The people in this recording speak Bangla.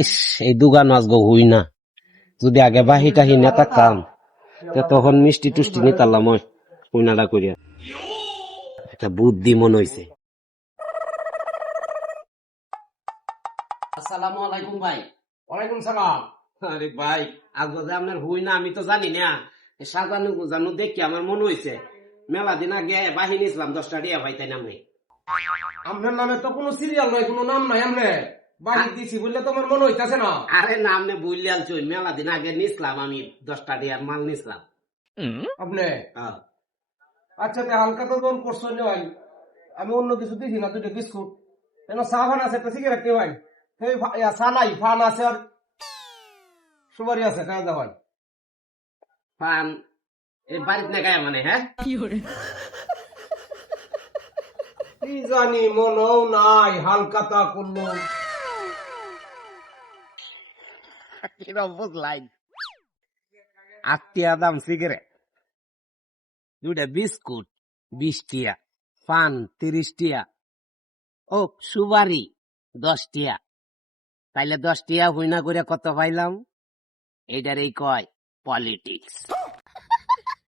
ইস এই দুগান আজগো হই না। যদি আগে বাহি টাহি কাম তো তখন মিষ্টি টুষ্টি নিতালাম ওই করিয়া একটা বুদ্ধি মনে হইছে। আসসালামু আলাইকুম ভাই। ওয়ালাইকুম সালাম। আরে ভাই আজগো যে আপনার হুই না আমি তো জানি না। সাজানো গুজানো দেখি আমার মনে হইছে। মেলা দিন আগে বাহিনী ইসলাম দশটা দিয়া ভাই তাই নামে। আপনার নামে তো কোনো সিরিয়াল নয় কোনো নাম নাই আমনে বাড়ি দিছি বললে তো আমার মনে হইতাছে না। আরে না আপনি বুঝলে আনছো মেলা দিন আগে নিছিলাম আমি দশটা দিয়ার মাল নিছিলাম। আপনি? হ্যাঁ। আচ্ছা তে হালকা তো দোল করছ নয়। আমি অন্য কিছু দিছি না দুটো বিস্কুট। কেন চা ফান আছে একটা সিগারেট নেওয়াই সেই চা নাই ফান আছে আর সুপারি আছে খাওয়া দাওয়াই পান এই বাড়িতে না গায়ে মানে হ্যাঁ? কি জানি নাই হালকা তা করল বিস্কুট পান তিরিশ টিয়া ও তাইলে দশ টিয়া হইনা করে কত পাইলাম? এইটার এই কয়, পলিটিক্স।